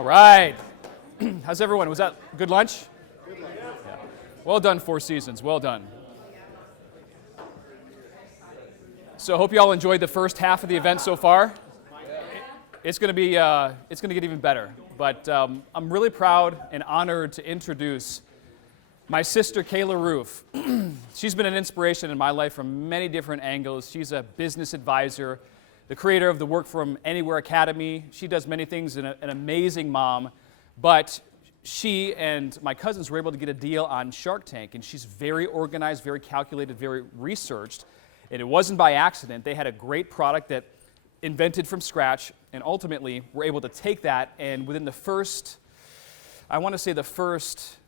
All right. How's everyone? Was that good lunch? Good lunch. Yeah. Well done, Four Seasons. Well done. So I hope you all enjoyed the first half of the event so far. It's going to get even better. But I'm really proud and honored to introduce my sister, Kayla Roof. She's been an inspiration in my life from many different angles. She's a business advisor, the creator of the Work From Anywhere Academy. She does many things, and an amazing mom. But she and my cousins were able to get a deal on Shark Tank, and she's very organized, very calculated, very researched. And it wasn't by accident. They had a great product that invented from scratch, and ultimately were able to take that, and within the first, I want to say the first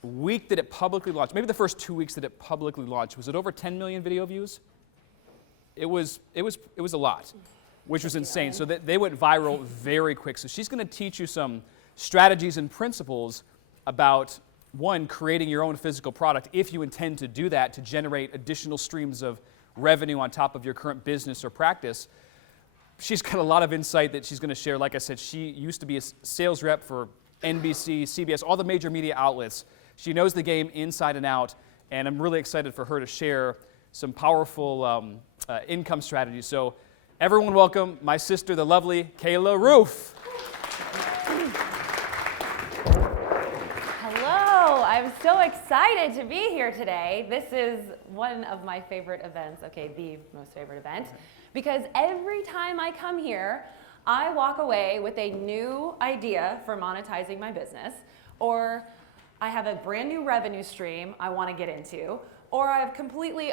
week that it publicly launched, maybe the first 2 weeks that it publicly launched, was it over 10 million video views? It was a lot, which was insane. So they went viral very quick. So she's going to teach you some strategies and principles about, one, creating your own physical product if you intend to do that to generate additional streams of revenue on top of your current business or practice. She's got a lot of insight that she's going to share. Like I said, she used to be a sales rep for NBC, CBS, all the major media outlets. She knows the game inside and out, and I'm really excited for her to share some powerful income strategies. So everyone welcome my sister, the lovely Kayla Roof. Hello, I'm so excited to be here today. This is one of my favorite events, okay, the most favorite event, because every time I come here, I walk away with a new idea for monetizing my business, or I have a brand new revenue stream I want to get into, or I've completely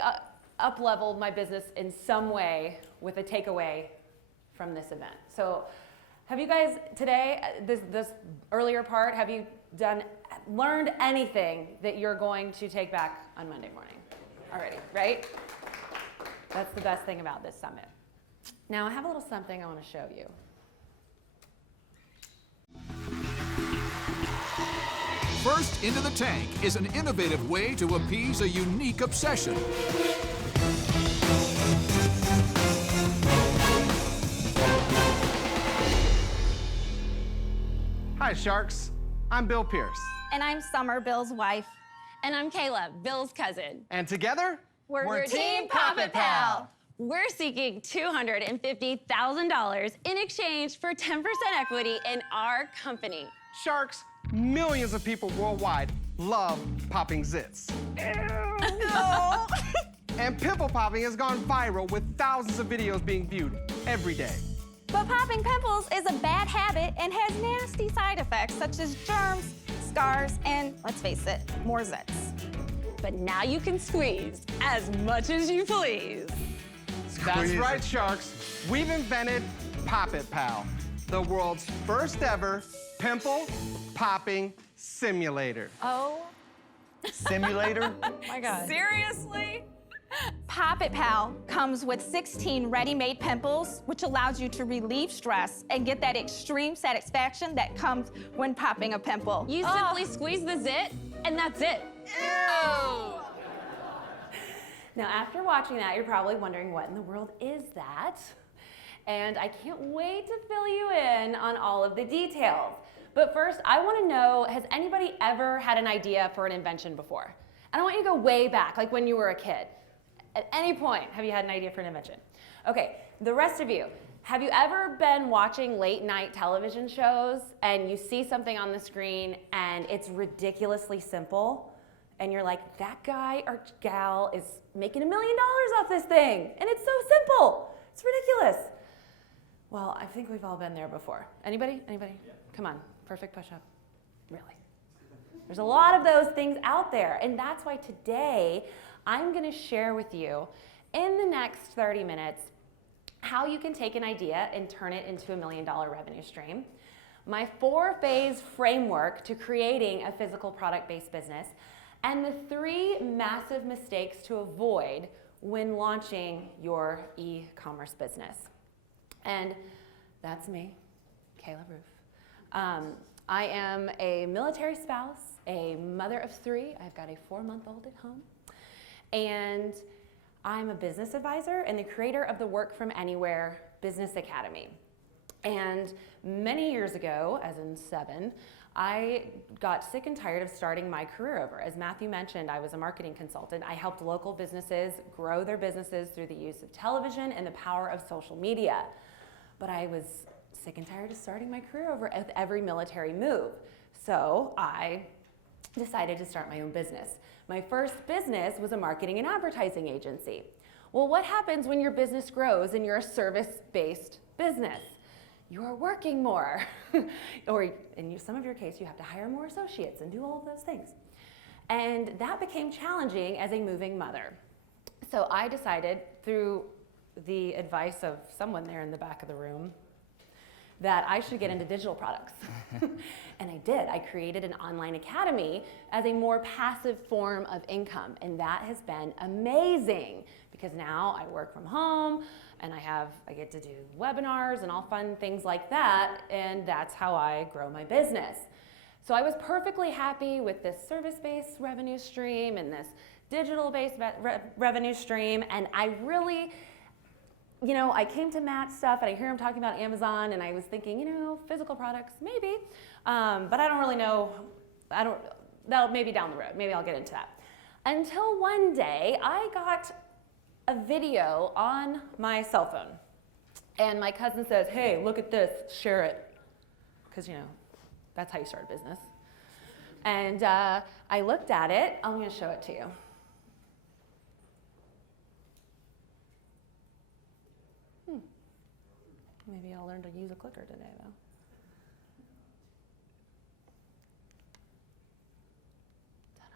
up-leveled my business in some way with a takeaway from this event. So have you guys today, this earlier part, have you learned anything that you're going to take back on Monday morning already, right? That's the best thing about this summit. Now I have a little something I want to show you. First into the tank is an innovative way to appease a unique obsession. Hi, Sharks. I'm Bill Pierce. And I'm Summer, Bill's wife. And I'm Kayla, Bill's cousin. And together, we're Team Pop It Pal. We're seeking $250,000 in exchange for 10% equity in our company. Sharks, millions of people worldwide love popping zits. No. And pimple popping has gone viral with thousands of videos being viewed every day. But popping pimples is a bad habit and has nasty side effects such as germs, scars, and, let's face it, more zits. But now you can squeeze as much as you please. That's right, Sharks. We've invented Pop It Pal, the world's first ever pimple popping simulator. Oh. Simulator? My God. Seriously? Pop It Pal comes with 16 ready-made pimples, which allows you to relieve stress and get that extreme satisfaction that comes when popping a pimple. You simply squeeze the zit, and that's it. Ew. Now, after watching that, you're probably wondering, what in the world is that? And I can't wait to fill you in on all of the details. But first, I want to know, has anybody ever had an idea for an invention before? I don't want you to go way back, like when you were a kid. At any point, have you had an idea for an invention? Okay, the rest of you, have you ever been watching late night television shows and you see something on the screen and it's ridiculously simple? And you're like, that guy or gal is making $1 million off this thing, and it's so simple. It's ridiculous. Well, I think we've all been there before. Anybody? Anybody? Yeah. Come on, perfect push-up. Really? There's a lot of those things out there, and that's why today I'm going to share with you in the next 30 minutes how you can take an idea and turn it into $1 million revenue stream, my 4-phase framework to creating a physical product-based business, and the 3 massive mistakes to avoid when launching your e-commerce business. And that's me, Kayla Roof. I am a military spouse, a mother of 3. I've got a 4-month-old at home. And I'm a business advisor and the creator of the Work From Anywhere Business Academy. And many years ago, as in 7, I got sick and tired of starting my career over. As Matthew mentioned, I was a marketing consultant. I helped local businesses grow their businesses through the use of television and the power of social media. But I was sick and tired of starting my career over with every military move. So I decided to start my own business. My first business was a marketing and advertising agency. Well, what happens when your business grows and you're a service-based business? You are working more. Or in some of your case, you have to hire more associates and do all of those things. And that became challenging as a moving mother. So I decided, through the advice of someone there in the back of the room, that I should get into digital products. And I did. I created an online academy as a more passive form of income. And that has been amazing because now I work from home and I get to do webinars and all fun things like that. And that's how I grow my business. So I was perfectly happy with this service-based revenue stream and this digital-based revenue stream. And I really, I came to Matt's stuff and I hear him talking about Amazon and I was thinking, physical products, maybe. But I don't really know, that'll maybe down the road, maybe I'll get into that. Until one day I got a video on my cell phone and my cousin says, hey, look at this, share it. Because, that's how you start a business. And I looked at it, I'm gonna show it to you. Maybe I'll learn to use a clicker today, though. Ta-da.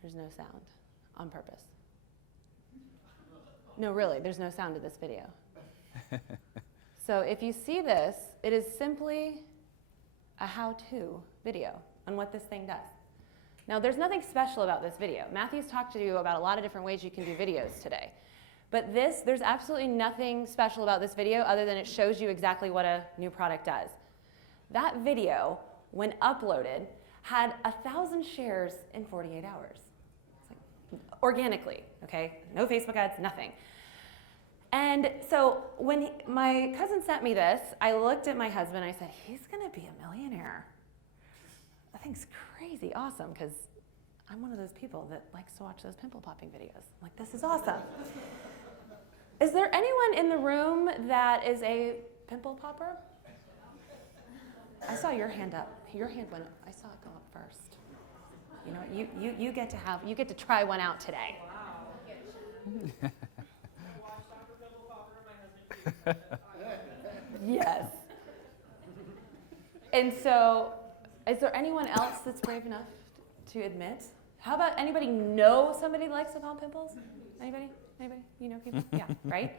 There's no sound, on purpose. No, really, there's no sound to this video. So if you see this, it is simply a how-to video on what this thing does. Now, there's nothing special about this video. Matthew's talked to you about a lot of different ways you can do videos today. But there's absolutely nothing special about this video other than it shows you exactly what a new product does. That video, when uploaded, had 1,000 shares in 48 hours. It's like, organically, okay? No Facebook ads, nothing. And so when my cousin sent me this, I looked at my husband and I said, he's gonna be a millionaire. That thing's crazy awesome, because I'm one of those people that likes to watch those pimple popping videos. I'm like, this is awesome. Is there anyone in the room that is a pimple popper? I saw your hand up. Your hand went up. I saw it go up first. You get to try one out today. Yes. And so, is there anyone else that's brave enough to admit? How about anybody know somebody that likes to pop pimples? Anybody? Anybody? You know people? Yeah, right?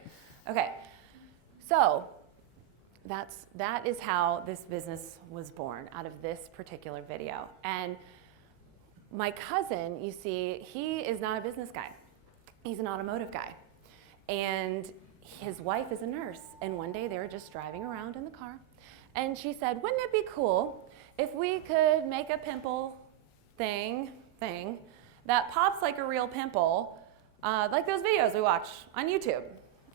Okay. So that is how this business was born, out of this particular video. And my cousin, you see, he is not a business guy. He's an automotive guy. And his wife is a nurse. And one day they were just driving around in the car. And she said, wouldn't it be cool if we could make a pimple thing that pops like a real pimple, like those videos we watch on YouTube?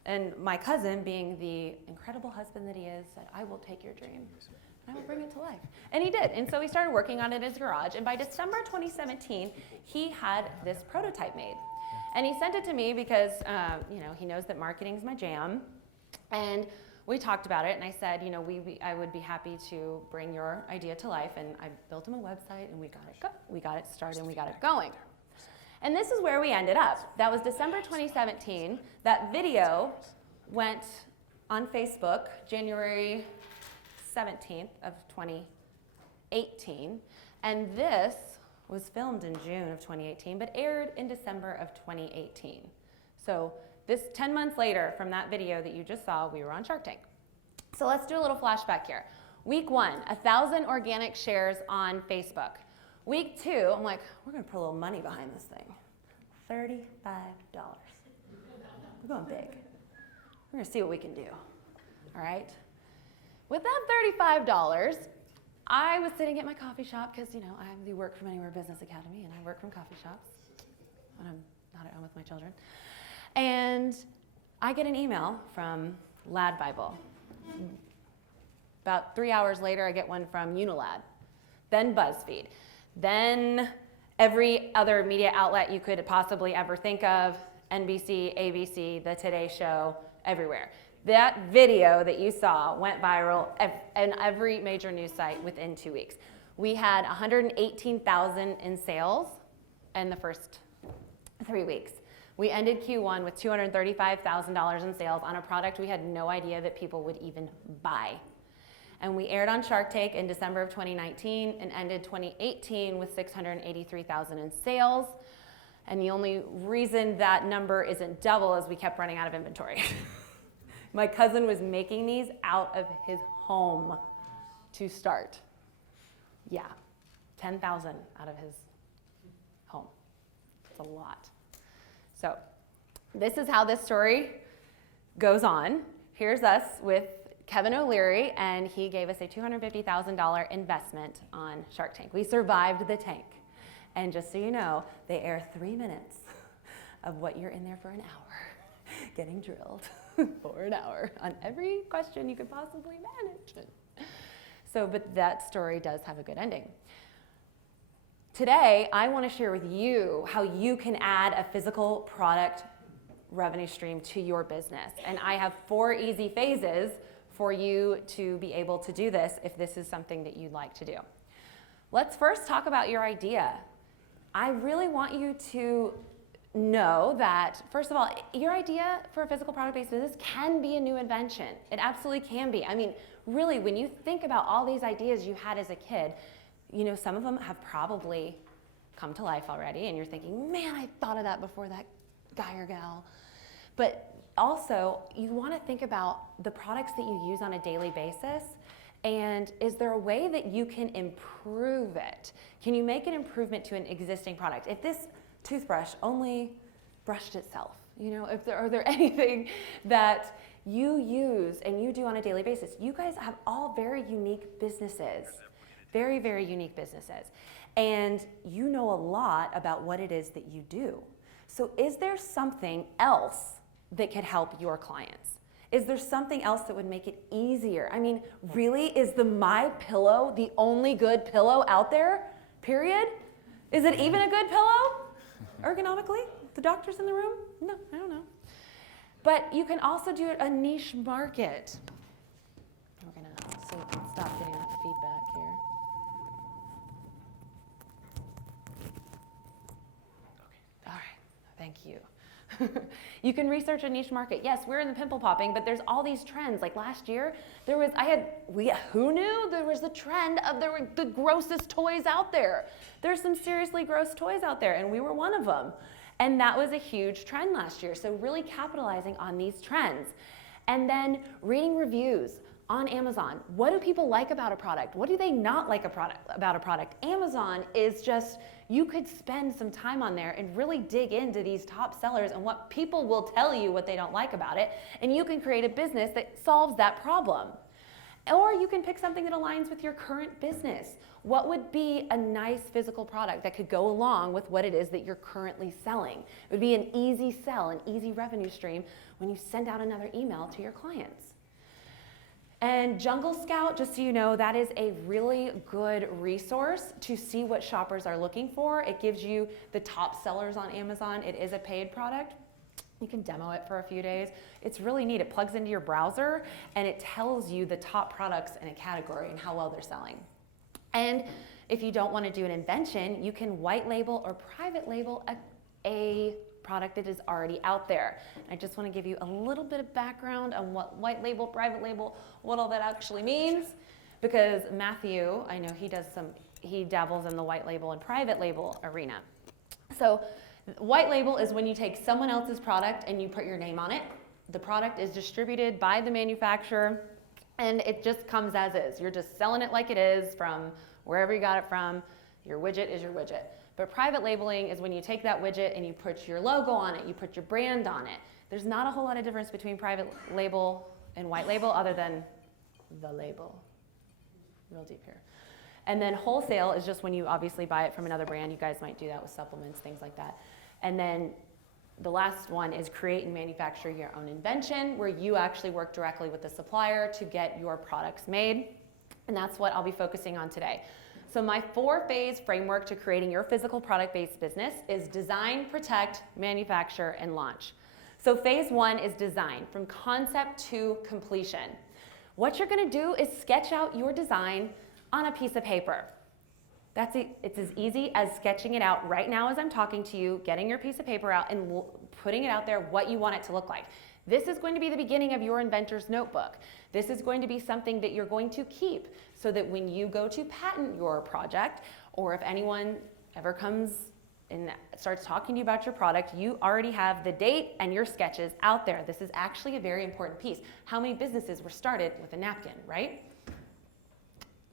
And my cousin, being the incredible husband that he is, said, I will take your dream and I will bring it to life. And he did. And so he started working on it in his garage. And by December 2017, he had this prototype made. And he sent it to me because, he knows that marketing is my jam. And we talked about it, and I said, I would be happy to bring your idea to life. And I built him a website, and we got it started, and we got it going. And this is where we ended up. That was December 2017. That video went on Facebook January 17th of 2018. And this was filmed in June of 2018, but aired in December of 2018. So this 10 months later from that video that you just saw, we were on Shark Tank. So let's do a little flashback here. Week 1, 1,000 organic shares on Facebook. Week 2, I'm like, we're gonna put a little money behind this thing. $35. We're going big. We're gonna see what we can do, all right? With that $35, I was sitting at my coffee shop because, I am the Work From Anywhere Business Academy, and I work from coffee shops when I'm not at home with my children. And I get an email from, Lad Bible. About 3 hours later, I get one from Unilad, then BuzzFeed, then every other media outlet you could possibly ever think of, NBC, ABC, The Today Show, everywhere. That video that you saw went viral in every major news site within 2 weeks. We had 118,000 in sales in the first 3 weeks. We ended Q1 with $235,000 in sales on a product we had no idea that people would even buy. And we aired on Shark Tank in December of 2019 and ended 2018 with $683,000 in sales. And the only reason that number isn't double is we kept running out of inventory. My cousin was making these out of his home to start. Yeah, 10,000 out of his home. It's a lot. So this is how this story goes on. Here's us with Kevin O'Leary, and he gave us a $250,000 investment on Shark Tank. We survived the tank. And just so you know, they air 3 minutes of what you're in there for an hour, getting drilled for an hour on every question you could possibly manage. So, but that story does have a good ending. Today, I want to share with you how you can add a physical product revenue stream to your business. And I have 4 easy phases for you to be able to do this if this is something that you'd like to do. Let's first talk about your idea. I really want you to know that, first of all, your idea for a physical product-based business can be a new invention. It absolutely can be. I mean, really, when you think about all these ideas you had as a kid, you know, some of them have probably come to life already, and you're thinking, man, I thought of that before that guy or gal. But also, you want to think about the products that you use on a daily basis, and is there a way that you can improve it? Can you make an improvement to an existing product? If this toothbrush only brushed itself, you know, are there anything that you use and you do on a daily basis? You guys have all very unique businesses, very, very unique businesses. And you know a lot about what it is that you do. So is there something else that could help your clients? Is there something else that would make it easier? I mean, really, is the My Pillow the only good pillow out there, period? Is it even a good pillow, ergonomically? The doctors in the room? No, I don't know. But you can also do a niche market. We're gonna stop getting that feedback here. Okay, all right, thank you. You can research a niche market. Yes, we're in the pimple popping, but there's all these trends. Like last year, who knew there was a trend of the grossest toys out there? There's some seriously gross toys out there, and we were one of them. And that was a huge trend last year. So really capitalizing on these trends. And then reading reviews on Amazon. What do people like about a product? What do they not like about a product? Amazon is just, you could spend some time on there and really dig into these top sellers and what people will tell you what they don't like about it, and you can create a business that solves that problem. Or you can pick something that aligns with your current business. What would be a nice physical product that could go along with what it is that you're currently selling? It would be an easy sell, an easy revenue stream when you send out another email to your clients. And Jungle Scout, just so you know, that is a really good resource to see what shoppers are looking for. It gives you the top sellers on Amazon. It is a paid product. You can demo it for a few days. It's really neat. It plugs into your browser and it tells you the top products in a category and how well they're selling. And if you don't want to do an invention, you can white label or private label a product that is already out there. I just want to give you a little bit of background on what white label, private label, what all that actually means, because Matthew, I know he dabbles in the white label and private label arena. So white label is when you take someone else's product and you put your name on it. The product is distributed by the manufacturer and it just comes as is. You're just selling it like it is from wherever you got it from. Your widget is your widget. But private labeling is when you take that widget and you put your logo on it, you put your brand on it. There's not a whole lot of difference between private label and white label other than the label. Real deep here. And then wholesale is just when you obviously buy it from another brand. You guys might do that with supplements, things like that. And then the last one is create and manufacture your own invention, where you actually work directly with the supplier to get your products made. And that's what I'll be focusing on today. So my 4-phase framework to creating your physical product-based business is design, protect, manufacture, and launch. So phase 1 is design, from concept to completion. What you're gonna do is sketch out your design on a piece of paper. It's as easy as sketching it out right now as I'm talking to you, getting your piece of paper out and putting it out there what you want it to look like. This is going to be the beginning of your inventor's notebook. This is going to be something that you're going to keep so that when you go to patent your project, or if anyone ever comes and starts talking to you about your product, you already have the date and your sketches out there. This is actually a very important piece. How many businesses were started with a napkin, right?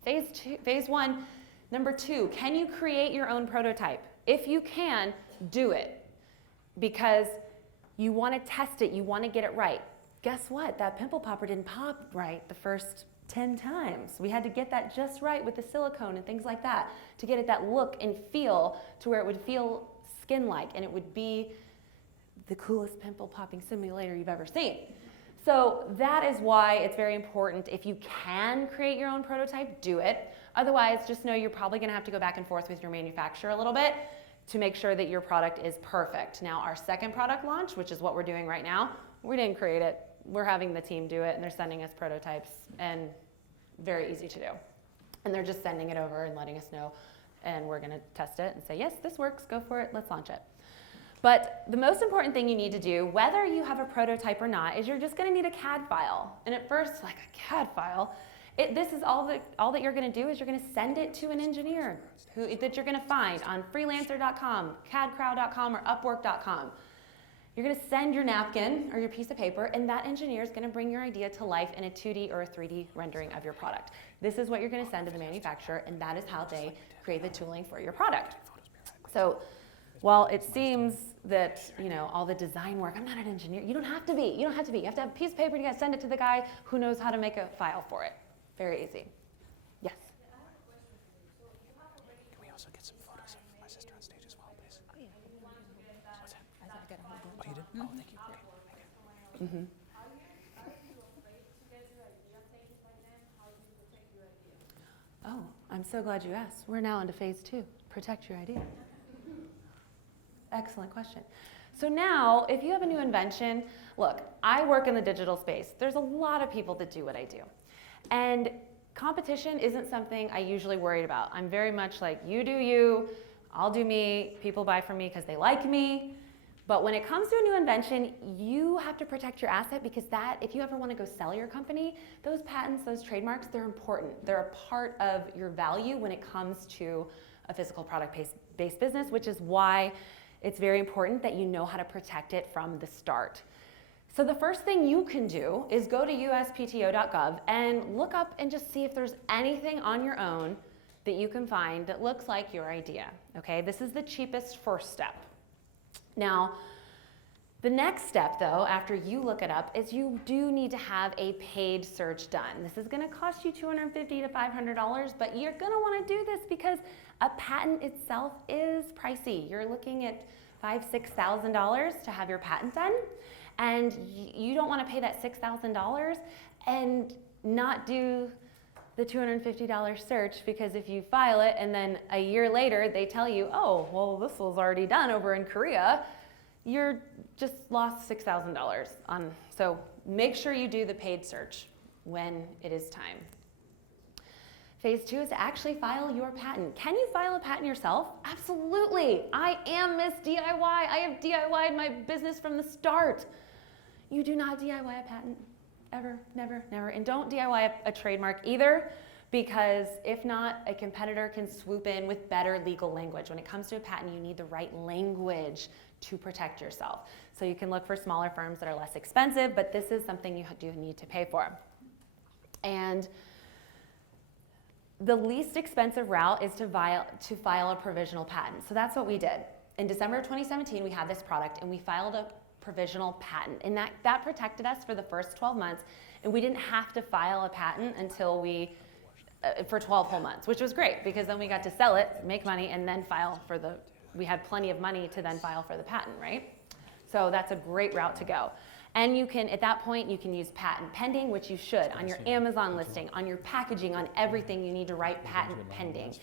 Phase 1, number 2, can you create your own prototype? If you can, do it, because you want to test it, you want to get it right. Guess what? That pimple popper didn't pop right the first 10 times. We had to get that just right with the silicone and things like that to get it that look and feel to where it would feel skin-like and it would be the coolest pimple popping simulator you've ever seen. So that is why it's very important. If you can create your own prototype, do it. Otherwise, just know you're probably going to have to go back and forth with your manufacturer a little bit to make sure that your product is perfect. Now, our second product launch, which is what we're doing right now, we didn't create it. We're having the team do it, and they're sending us prototypes, and very easy to do. And they're just sending it over and letting us know, and we're going to test it and say, yes, this works, go for it, let's launch it. But the most important thing you need to do, whether you have a prototype or not, is you're just going to need a CAD file. And at first, like a CAD file, this is all that you're going to do is you're going to send it to an engineer that you're going to find on freelancer.com, cadcrowd.com, or upwork.com. You're going to send your napkin or your piece of paper, and that engineer is going to bring your idea to life in a 2D or a 3D rendering of your product. This is what you're going to send to the manufacturer, and that is how they create the tooling for your product. So while it seems that, all the design work, I'm not an engineer, you don't have to be. You have to have a piece of paper, you got to send it to the guy who knows how to make a file for it. Very easy. Yes? Can we also get some photos of my sister on stage as well, please? Oh, yeah. What's that? I got a whole bunch. Oh, you did? Oh, thank you. Okay, thank you. Oh, I'm so glad you asked. We're now into phase 2, protect your idea. Excellent question. So now, if you have a new invention, look, I work in the digital space. There's a lot of people that do what I do. And competition isn't something I usually worried about. I'm very much like, you do you, I'll do me, people buy from me because they like me. But when it comes to a new invention, you have to protect your asset because if you ever want to go sell your company, those patents, those trademarks, they're important. They're a part of your value when it comes to a physical product-based business, which is why it's very important that you know how to protect it from the start. So the first thing you can do is go to uspto.gov and look up and just see if there's anything on your own that you can find that looks like your idea, okay? This is the cheapest first step. Now, the next step though, after you look it up, is you do need to have a paid search done. This is gonna cost you $250 to $500, but you're gonna wanna do this because a patent itself is pricey. You're looking at $5,000, $6,000 to have your patent done. And you don't want to pay that $6,000 and not do the $250 search, because if you file it and then a year later they tell you, oh, well, this was already done over in Korea, you're just lost $6,000 on. So make sure you do the paid search when it is time. Phase 2 is to actually file your patent. Can you file a patent yourself? Absolutely. I am Miss DIY. I have DIY'd my business from the start. You do not DIY a patent, ever, never, never. And don't DIY a trademark either, because if not, a competitor can swoop in with better legal language. When it comes to a patent, you need the right language to protect yourself. So you can look for smaller firms that are less expensive, but this is something you do need to pay for. And the least expensive route is to file a provisional patent. So that's what we did. In December of 2017, we had this product and we filed a provisional patent. And that protected us for the first 12 months. And we didn't have to file a patent until for 12 whole months, which was great because then we got to sell it, make money, and then we had plenty of money to then file for the patent, right? So that's a great route to go. And you can, at that point, you can use patent pending, which you should, on your Amazon listing, on your packaging, on everything you need to write patent pending.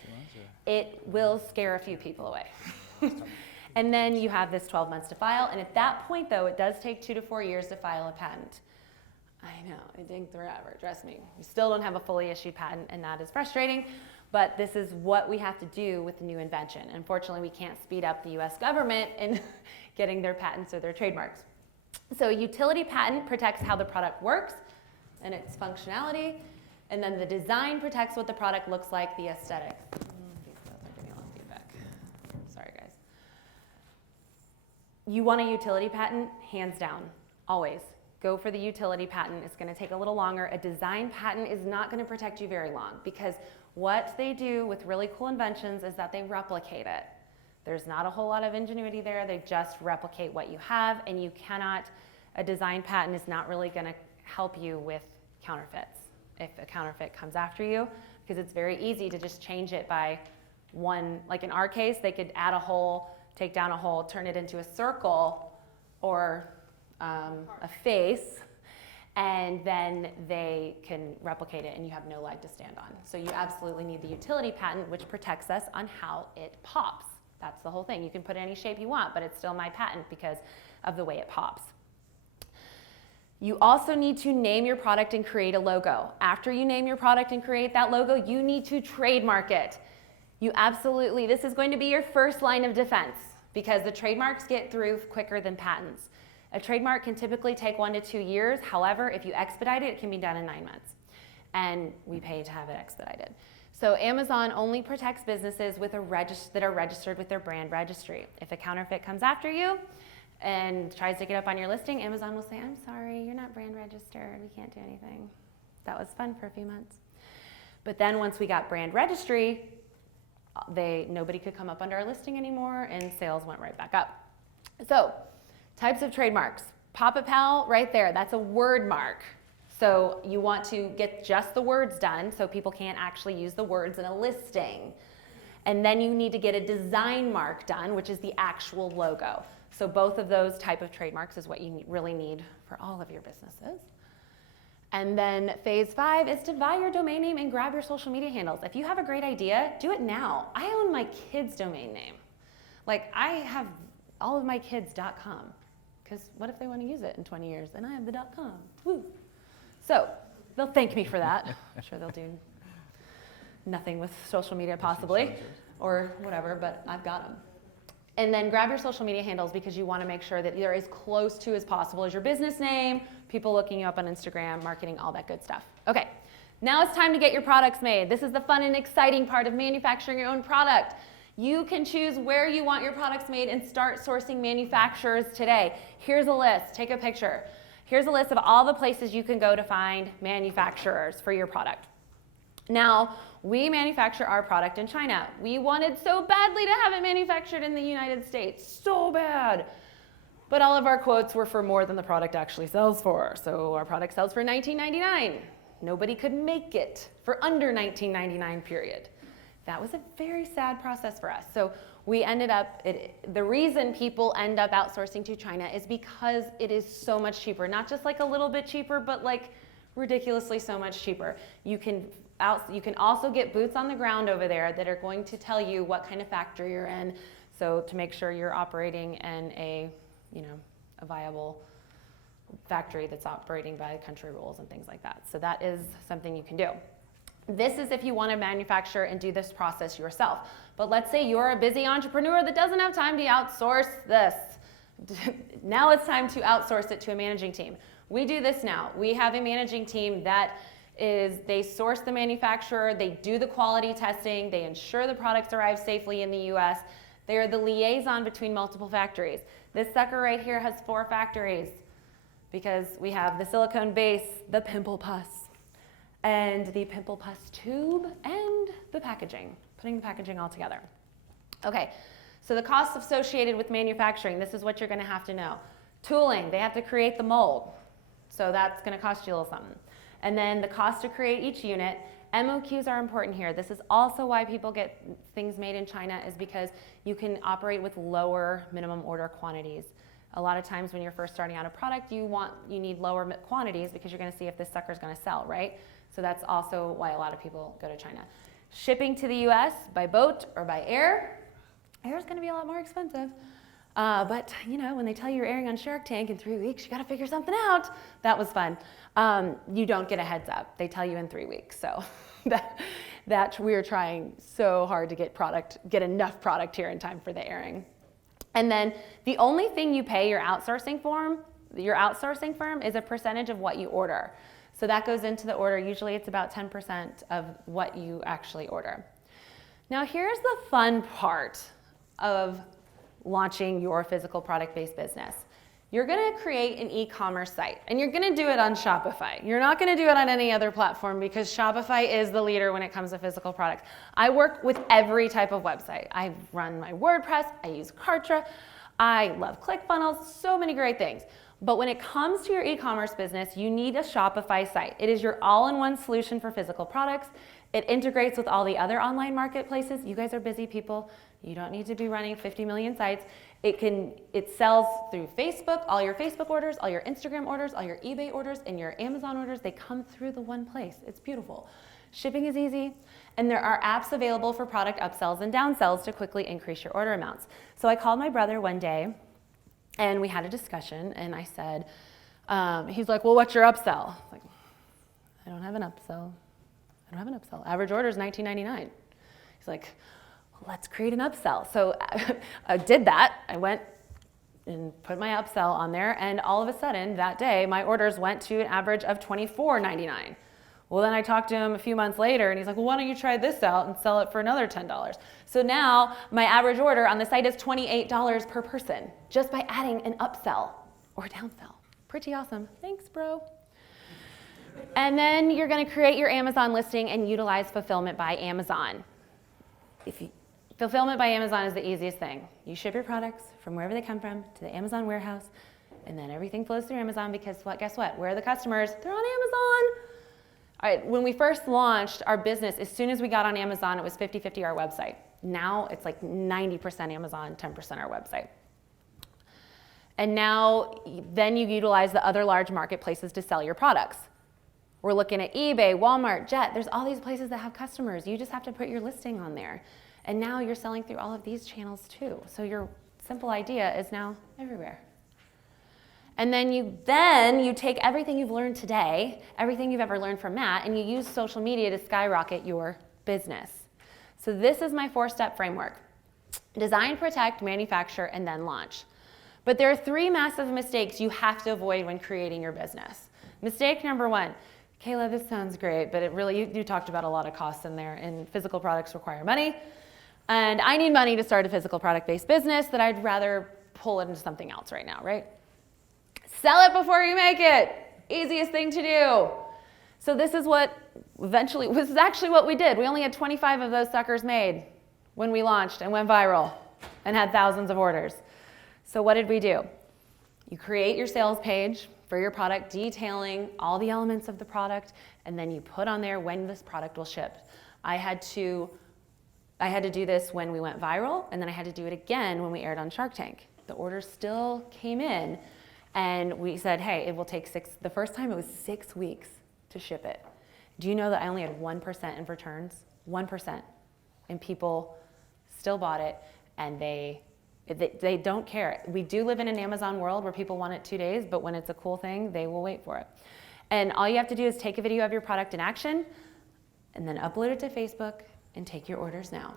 It will scare a few people away. And then you have this 12 months to file, and at that point, though, it does take 2 to 4 years to file a patent. I know, it takes forever, trust me. You still don't have a fully issued patent, and that is frustrating, but this is what we have to do with the new invention. Unfortunately, we can't speed up the US government in getting their patents or their trademarks. So a utility patent protects how the product works and its functionality, and then the design protects what the product looks like, the aesthetic. These both are giving a lot of feedback. Sorry, guys. You want a utility patent? Hands down, always. Go for the utility patent. It's going to take a little longer. A design patent is not going to protect you very long because what they do with really cool inventions is that they replicate it. There's not a whole lot of ingenuity there. They just replicate what you have, and you cannot, a design patent is not really going to help you with counterfeits if a counterfeit comes after you, because it's very easy to just change it by one, like in our case, they could add a hole, take down a hole, turn it into a circle or a face, and then they can replicate it and you have no leg to stand on. So you absolutely need the utility patent, which protects us on how it pops. That's the whole thing. You can put it any shape you want, but it's still my patent because of the way it pops. You also need to name your product and create a logo. After you name your product and create that logo, you need to trademark it. You absolutely, this is going to be your first line of defense because the trademarks get through quicker than patents. A trademark can typically take 1 to 2 years. However, if you expedite it, it can be done in 9 months. And we pay to have it expedited. So Amazon only protects businesses with that are registered with their brand registry. If a counterfeit comes after you and tries to get up on your listing, Amazon will say, I'm sorry, you're not brand registered. We can't do anything. That was fun for a few months. But then once we got brand registry, nobody could come up under our listing anymore and sales went right back up. So types of trademarks. Pop It Pal, right there, that's a word mark. So you want to get just the words done so people can't actually use the words in a listing. And then you need to get a design mark done, which is the actual logo. So both of those type of trademarks is what you really need for all of your businesses. And then phase 5 is to buy your domain name and grab your social media handles. If you have a great idea, do it now. I own my kids' domain name. Like I have all of my kids.com. Because what if they want to use it in 20 years? And I have the .com. Woo. So they'll thank me for that. I'm sure they'll do nothing with social media possibly, or whatever, but I've got them. And then grab your social media handles because you want to make sure that they're as close to as possible as your business name, people looking you up on Instagram, marketing, all that good stuff. Okay, now it's time to get your products made. This is the fun and exciting part of manufacturing your own product. You can choose where you want your products made and start sourcing manufacturers today. Here's a list, take a picture. Here's a list of all the places you can go to find manufacturers for your product. Now, we manufacture our product in China. We wanted so badly to have it manufactured in the United States, so bad. But all of our quotes were for more than the product actually sells for. So our product sells for $19.99. Nobody could make it for under $19.99, period. That was a very sad process for us. So we ended up, the reason people end up outsourcing to China is because it is so much cheaper. Not just like a little bit cheaper, but like ridiculously so much cheaper. You can also get boots on the ground over there that are going to tell you what kind of factory you're in. So to make sure you're operating in a viable factory that's operating by country rules and things like that. So that is something you can do. This is if you want to manufacture and do this process yourself. But let's say you're a busy entrepreneur that doesn't have time to outsource this. Now it's time to outsource it to a managing team. We do this now. We have a managing team that they source the manufacturer, they do the quality testing, they ensure the products arrive safely in the US. They are the liaison between multiple factories. This sucker right here has 4 factories because we have the silicone base, the pimple pus, and the pimple pus tube, and the packaging, putting the packaging all together. Okay, so the costs associated with manufacturing, this is what you're gonna have to know. Tooling, they have to create the mold, so that's gonna cost you a little something. And then the cost to create each unit. MOQs are important here. This is also why people get things made in China, is because you can operate with lower minimum order quantities. A lot of times when you're first starting out a product, you need lower quantities because you're going to see if this sucker's going to sell, right? So that's also why a lot of people go to China. Shipping to the US by boat or by air is going to be a lot more expensive. But you know, when they tell you you're airing on Shark Tank in 3 weeks, you got to figure something out. That was fun. You don't get a heads up. They tell you in 3 weeks. So that we are trying so hard to get enough product here in time for the airing. And then the only thing you pay your outsourcing firm is a percentage of what you order. So that goes into the order. Usually it's about 10% of what you actually order. Now here's the fun part of launching your physical product-based business. You're gonna create an e-commerce site, and you're gonna do it on Shopify. You're not gonna do it on any other platform because Shopify is the leader when it comes to physical products. I work with every type of website. I run my WordPress, I use Kartra, I love ClickFunnels, so many great things. But when it comes to your e-commerce business, you need a Shopify site. It is your all-in-one solution for physical products. It integrates with all the other online marketplaces. You guys are busy people. You don't need to be running 50 million sites. It sells through Facebook, all your Facebook orders, all your Instagram orders, all your eBay orders, and your Amazon orders. They come through the one place. It's beautiful. Shipping is easy, and there are apps available for product upsells and downsells to quickly increase your order amounts. So I called my brother one day, and we had a discussion, and I said, he's like, well, what's your upsell? I was like, I don't have an upsell. I don't have an upsell. Average order is $19.99. He's like, let's create an upsell. So I did that. I went and put my upsell on there, and all of a sudden that day my orders went to an average of $24.99. Well, then I talked to him a few months later, and he's like, well, why don't you try this out and sell it for another $10? So now my average order on the site is $28 per person just by adding an upsell or downsell. Pretty awesome. Thanks, bro. And then you're going to create your Amazon listing and utilize Fulfillment by Amazon. Fulfillment by Amazon is the easiest thing. You ship your products from wherever they come from to the Amazon warehouse, and then everything flows through Amazon because guess what? Where are the customers? They're on Amazon. All right, when we first launched our business, as soon as we got on Amazon, it was 50-50 our website. Now it's like 90% Amazon, 10% our website. And now then you utilize the other large marketplaces to sell your products. We're looking at eBay, Walmart, Jet. There's all these places that have customers. You just have to put your listing on there. And now you're selling through all of these channels too. So your simple idea is now everywhere. And then you take everything you've learned today, everything you've ever learned from Matt, and you use social media to skyrocket your business. So this is my 4-step framework. Design, protect, manufacture, and then launch. But there are 3 massive mistakes you have to avoid when creating your business. Mistake number 1, Kayla, this sounds great, but it really, you talked about a lot of costs in there, and physical products require money. And I need money to start a physical product-based business that I'd rather pull it into something else right now, right? Sell it before you make it. Easiest thing to do. So this is actually what we did. We only had 25 of those suckers made when we launched and went viral and had thousands of orders. So what did we do? You create your sales page for your product, detailing all the elements of the product, and then you put on there when this product will ship. I had to do this when we went viral, and then I had to do it again when we aired on Shark Tank. The orders still came in, and we said, hey, it will take the first time it was 6 weeks to ship it. Do you know that I only had 1% in returns? 1%. And people still bought it, and they don't care. We do live in an Amazon world where people want it 2 days, but when it's a cool thing, they will wait for it. And all you have to do is take a video of your product in action, and then upload it to Facebook, and take your orders now.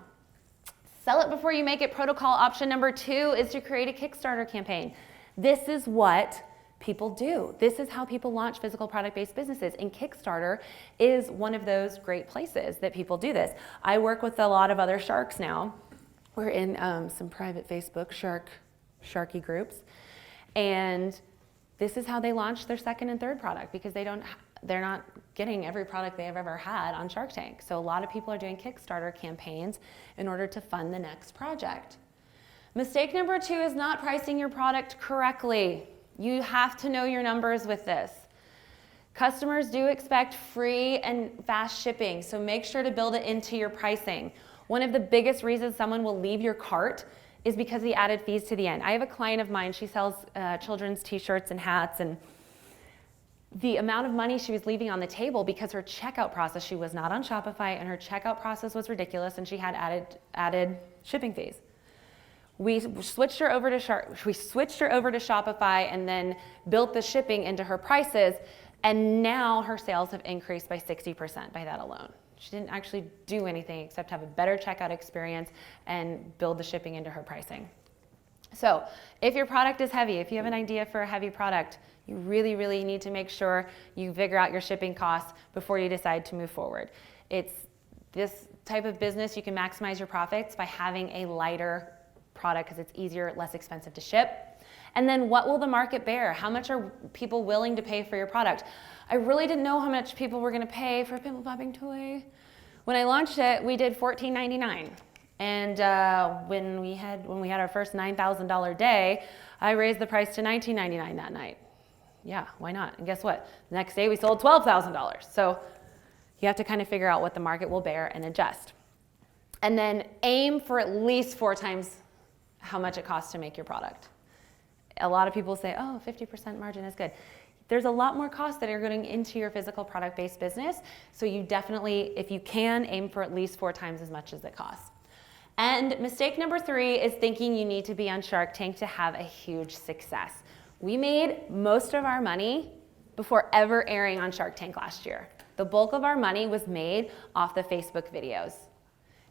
Sell it before you make it. Protocol option number 2 is to create a Kickstarter campaign. This is what people do. This is how people launch physical product-based businesses, and Kickstarter is one of those great places that people do this. I work with a lot of other sharks now. We're in some private Facebook sharky groups, and this is how they launch their second and third product because they're not getting every product they have ever had on Shark Tank. So a lot of people are doing Kickstarter campaigns in order to fund the next project. Mistake number 2 is not pricing your product correctly. You have to know your numbers with this. Customers do expect free and fast shipping, so make sure to build it into your pricing. One of the biggest reasons someone will leave your cart is because of the added fees to the end. I have a client of mine, she sells children's t-shirts and hats, and the amount of money she was leaving on the table because her checkout process, she was not on Shopify, and her checkout process was ridiculous, and she had added shipping fees. We switched her over to Shopify and then built the shipping into her prices, and now her sales have increased by 60% by that alone. She didn't actually do anything except have a better checkout experience and build the shipping into her pricing. So if your product is heavy, if you have an idea for a heavy product, you really, really need to make sure you figure out your shipping costs before you decide to move forward. It's this type of business, you can maximize your profits by having a lighter product because it's easier, less expensive to ship. And then what will the market bear? How much are people willing to pay for your product? I really didn't know how much people were gonna pay for a pimple popping toy. When I launched it, we did $14.99. And when we had our first $9,000 day, I raised the price to $19.99 that night. Yeah, why not? And guess what? The next day we sold $12,000. So you have to kind of figure out what the market will bear and adjust. And then aim for at least 4 times how much it costs to make your product. A lot of people say, oh, 50% margin is good. There's a lot more costs that are going into your physical product-based business. So you definitely, if you can, aim for at least 4 times as much as it costs. And mistake number 3 is thinking you need to be on Shark Tank to have a huge success. We made most of our money before ever airing on Shark Tank last year. The bulk of our money was made off the Facebook videos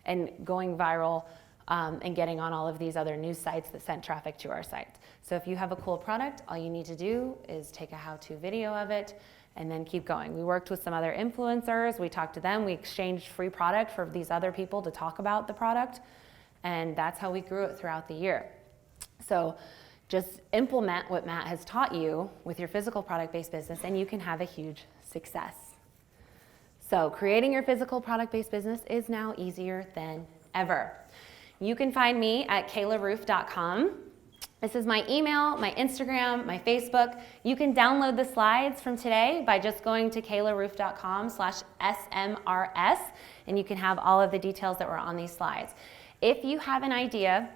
and going viral and getting on all of these other news sites that sent traffic to our sites. So if you have a cool product, all you need to do is take a how-to video of it and then keep going. We worked with some other influencers. We talked to them. We exchanged free product for these other people to talk about the product. And that's how we grew it throughout the year. So just implement what Matt has taught you with your physical product-based business and you can have a huge success. So creating your physical product-based business is now easier than ever. You can find me at kaylaroof.com. This is my email, my Instagram, my Facebook. You can download the slides from today by just going to kaylaroof.com/smrs, and you can have all of the details that were on these slides. If you have an idea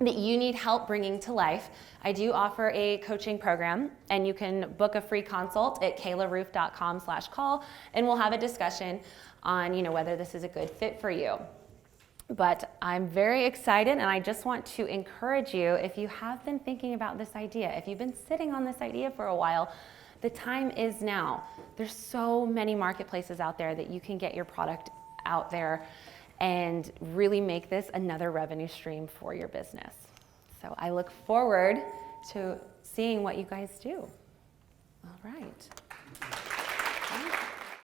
that you need help bringing to life, I do offer a coaching program, and you can book a free consult at kaylaroof.com/call, and we'll have a discussion on whether this is a good fit for you. But I'm very excited, and I just want to encourage you, if you have been thinking about this idea, if you've been sitting on this idea for a while, the time is now. There's so many marketplaces out there that you can get your product out there and really make this another revenue stream for your business. So I look forward to seeing what you guys do. All right.